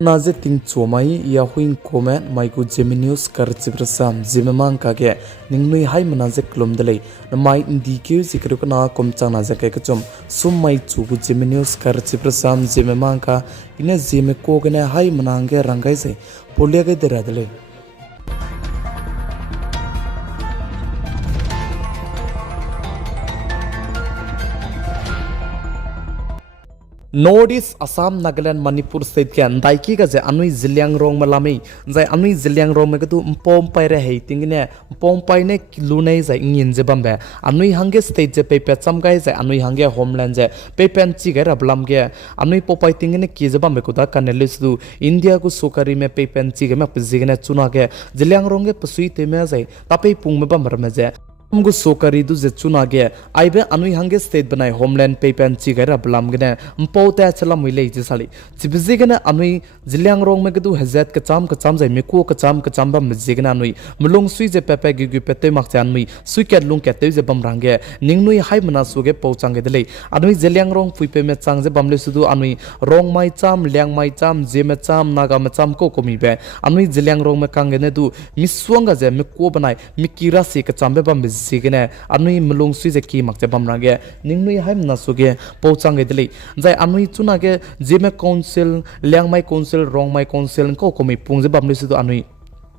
Naze ting chomai ya huing comment mai ku Zeme news kar chibrasam Zeme mang ka ge ningnui hai manaze klom delei na mai indi ke zikru kana komchang na zakai ka chom sum mai chu ku Zeme news kar chibrasam Zeme mang ka ine Zeme ko gane hai manange rangai sai polya ge deradele Northeast Assam Nagaland Manipur state ke andai ki ga je Anui Zeliangrong malami jai Anui Zeliangrong me gatu pom pai re heiting ne pom pai ne lunai jai ngin je bambe Anui hange state je pe cham gai jai Anui hange Homeland je pe pen chi ga rablam ge Anui popai ting ne ki je bambe ko da kanelis du India ku sokari me pe pen chi ga me pzi ne chuna ge Zeliangrong ge pasui te me jai tape pung me bam me je हमको सोकरी दु जे चुना गे आइबे अनुई हंगे state बनाई homeland पेपन चिगरा बलम गने मपोते चला मुइले जे साली चिबजे गने अनुई जिलियांगरोंग में गदु हजत कचाम जाय मेको कचाम बम जिगना अनुई मुलुंग सुई जे पेपे गिगु पेते मक्चा अनुई सुई के लुंग के ते जे बम रांगे निंगनुई हाय मना सुगे पौचांगे दले अनुई जिलियांगरोंग फुइपे में चांग जे बमले सुदु अनुई रोंग माई चाम ल्यां माई चाम जेमे चाम नागा में चाम को कोमी बे अनुई जिलियांगरोंग में कांगे ने दु मिसवंगा जे मेको बनाई मिकीरा से कचाम बे बम सिगने अनुई मलुंग सुई जे की मक्चे बमरांगे निंगनुई हाय नसुगे पौचांगे दले जाय अनुई चुनागे जेमे काउंसिल ल्याङमाई काउंसिल रोंगमाई काउंसिल को कोमी पुंजे बमले सुदु अनुई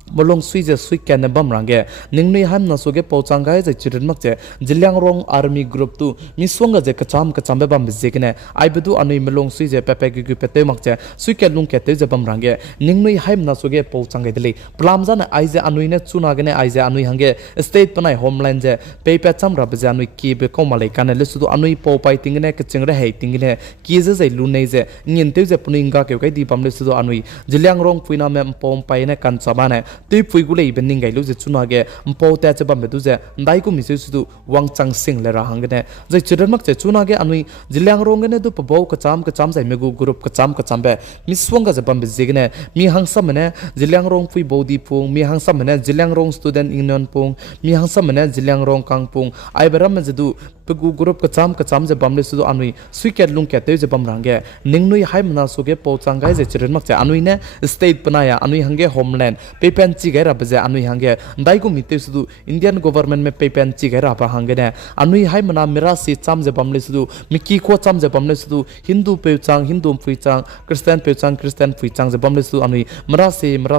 मलुंग सुई जे सुई के ने बमरांगे निंगनुई हाय नसुगे पौचांगाय जे चिरन मक्चे जिलियांगरोंग आर्मी ग्रुप तु मिसवंगा जे कचाम बे बम जिगने आइबदु अनुई मलुंग सुई जे पेपे गिगु पेते मक्चे सुई के लुंग के ते जे बमरांगे निंगनुई हाय नसुगे पौचांगे दले प्लामजान आइजे अनुई ने चुनागने आइजे अनुई हंगे स्टेट पनाय होमलैंड जे पेपे चम रब जे अनुई की बे कोमाले काने सुदु अनुई पोपाई तिंगने के चिंगरे हे तिंगने की जे लुनै जे नियन्ते जे पुनिंगा के कै दी बमले सुदु अनुई जिलियांगरोंग पुइना मे पोम पाइने कान चबाने तै फुइगुले इबनिंग गाइलु जे चुनागे मपोते चे बम बेदु जे दाइकु मिसु सुदु वांगचांग सिंग ले राहंगने जे चिरनमक जे चुनागे अनुई जिलियांगरोंग ने दु पबौ कचाम जाय मेगु ग्रुप कचाम बे मिसवंगा जे बम बेजिगने मी हांगसा मने जिलियांगरोंग फुइ बौदी पुंग मी हांगसा मने जिलियांगरोंग स्टूडेंट यूनियन पुंग मी हांगसा मने जिलियांगरोंग कांग पुंग आइबरम जदु पगु ग्रुप कचाम जे बमले सुदु अनुई सुइकेट लुंग के ते जे बम रांगे निंगनुई हाय मना सुगे पौचांगाय जे चिरनमक जे अनुई ने स्टेट बनाया अनुई हंगे होमलैंड पेपेन चिगेरा बजे अनुई हंगे दाइगु मिते सुदु इंडियन गवर्नमेंट में पेपेन चिगेरा बा हंगे ने अनुई हाय मना मेरा से चाम जे बमले सुदु मिकी खो चाम जे बमले सुदु हिंदू पेचांग हिंदू फुइचांग क्रिश्चियन फुइचांग जे बमले सुदु अनुई मरा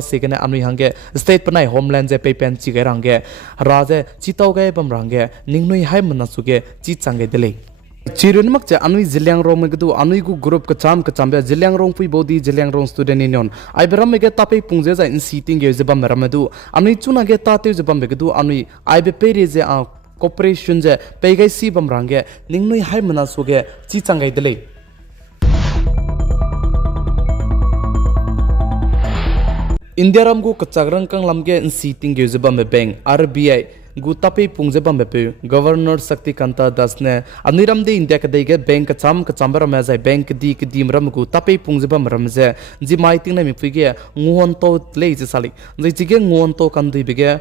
से गने अनुई हंगे स्टेट बनाय होमलैंड जे पेपेन चिगेरा हंगे राजे चिताव गए बम रांगे निंगनुई हाय मना सुगे ची चांगे दले चिरनमक चे अनुई जिलियांगरोंग में गदु अनुई गु ग्रुप कचाम बे जिलियांगरोंग फुइ बोदी जिलियांगरोंग स्टूडेंट यूनियन आइबरम में गे तापे पुंजे जा इन सीटिंग गे जबम रमदु अनुई चुना गे ताते जबम बेगदु अनुई आइबे पेरे जे कोऑपरेशन जे पेगै सी बम रांगे निंगनुई हाय मना सुगे ची चांgai दले इंडिया राम गु कचाग्रंग कंग लमगे इन सीटिंग गे जबम बैंक आरबीआई गुतापे पुंजे बम बेपे गवर्नर शक्तिकांता दास ने अनिरम दे इंडिया कदे के बैंक कचाम बरम जाय बैंक दी मरम गुतापे पुंजे बम रम जे जि माइटिंग ने मिफिगे nguon to ले जे साली जि जिगे nguon to kan दि बिगे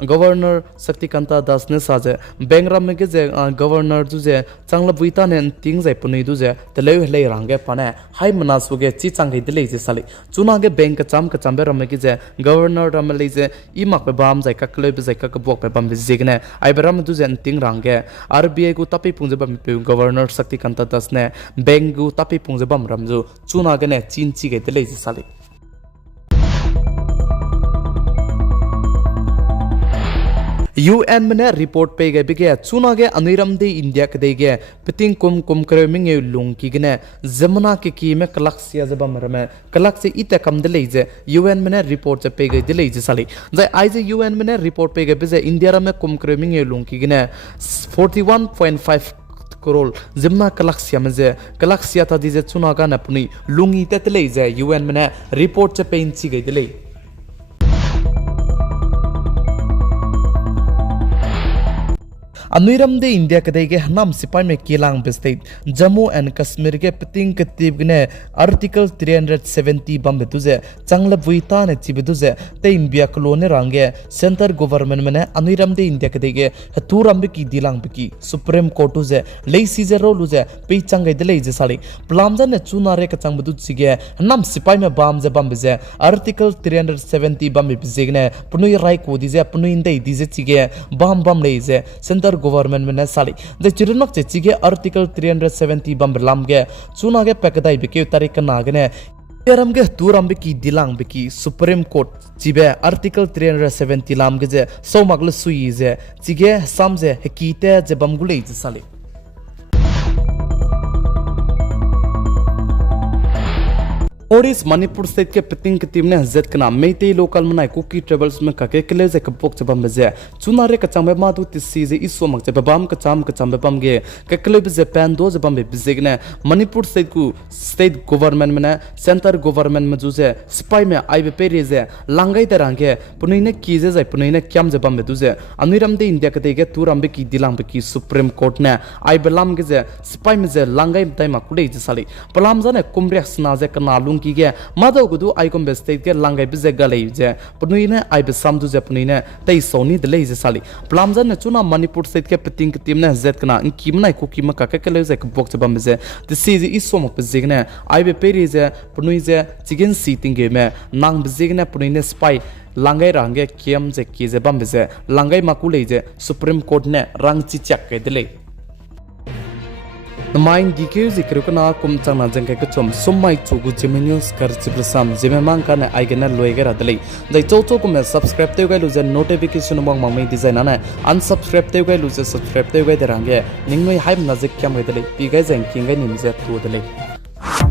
गवर्नर शक्तिकांता दास ने साजे बैंक राम में के जे गवर्नर जु जे चांगला बुइता ने तिंग जाय पुनि दु जे तले ले रांगे पाने हाय मनासुगे ची चांगे दिले जे साली चुना गे बैंक कचाम बे राम के जे गवर्नर राम ले जे इमाक पे बाम जाय ककले बे जाय कक बोक पे बम जिगने आइ बराम दु जे तिंग रांगे आरबीआई गु तापे पुंजे बम पे गवर्नर शक्तिकांता दास ने बैंक गु तापे पुंजे बम राम जु चुना गे ने चिन ची गे दिले जे साली UN मने रिपोर्ट पे गए बिगे चुना गे अनिरम दे इंडिया के दे गे पितिंग कुम करे मिंगे लुंग की गने जमुना के की में कलक्सिया जबम रमे कलक से इते कम दले जे UN मने रिपोर्ट पे गए दिले जे साली जे आई जे UN मने रिपोर्ट पे गए बिजे इंडिया में कुम करे मिंगे लुंग की गने 41.5 करोड़ जिम्मा कलक्सिया में जे कलक्सिया था दिजे चुना गा न अपनी लुंगी तले जे UN मने रिपोर्ट चे पे इंची गई दिले अनुरम दे इंडिया कदे के हनाम सिपाही में केलांग स्टेट जम्मू एंड कश्मीर के पिटिंग कतीब ने आर्टिकल 370 बम तुझे चंगल बुईता ने चिब तुझे ते इंडिया कलोने रंगे सेंटर गवर्नमेंट में अनुरम दे इंडिया कदे के हतूरम की दिलांग की सुप्रीम कोर्ट तुझे ले सीजे रो लुझे पे चंगे दले जे साड़ी प्लामजा ने चुनारे का चंग बदुत सिगे हनाम सिपाही में बम जे आर्टिकल 370 बम बिजेगने पुनुई राय को दिजे पुनुई इंदे दिजे चिगे बम ले जे सेंटर गवर्नमेंट में साली द चिरनक चिगे आर्टिकल 370 बम लामगे चुनागे पैकदाई बिके तारीख नागने पेरम के तुरम बिकी दिलांग बिकी सुप्रीम कोर्ट चिबे आर्टिकल 370 लामगे जे सौमगल सुई जे चिगे सामजे हकीते जे बमगुले जे साली और इस मणिपुर स्टेट के पिटिंग की टीम ने जेट कना मेते लोकल मनाई कुकी ट्रेवल्स में कके किले जे कपोक चबम बजे चुनारे कचाम बे मादु तिसी जे इसो मक जे बम कचाम बम गे ककले बे पेन दो जबम बे बिजेगने मणिपुर स्टेट को स्टेट गवर्नमेंट में सेंटर गवर्नमेंट में जुजे स्पाई में आई बे पेरे जे लांगाई दरांगे पुनैने कीजे जे पुनैने क्याम जबम बे दुजे अनिरम दे इंडिया कते के तुरम बे की दिलांग बे की सुप्रीम कोर्ट ने आई बलाम गे जे स्पाई में जे लांगाई दाइमा कुडे जे साली पलाम जने कुमरे सना जे कनालुंग की गे माधव गुदु आइकम बेस्टेट के लांगाई बिजे गले जे पुनुइने आई बे सामदु जे पुनुइने तई सोनी दले जे साली प्लामजन ने चुना मणिपुर स्टेट के पिटिंग टीम ने जेट कना किमनाई कुकी म काके कले जे बॉक्स बम जे तिसी जे इसोम बिजेगने आई बे पेरी जे पुनुइ जे चिगन सीटिंग गे में नांग बिजेगने पुनुइने स्पाई लांगाई रांगे केम जे की जे बम बिजे लांगाई माकुले जे सुप्रीम कोर्ट ने रंग चिचक के दिले माइन दिके जिक्र को ना कुम चंगना जंके के चुम सुमाई चुगु जेमे न्यूज़ कर चिब्रसाम जेमे मांग का ने आइगना लोएगे रदले जै चौचो को में सब्सक्राइब ते गय लुजे नोटिफिकेशन बंग मांग में डिजाइन ना अनसब्सक्राइब ते गय लुजे सब्सक्राइब ते गय दरांगे निंगnoi हाइम नजिक क्या में दले पी गय जंकिंग गय निमजे तू दले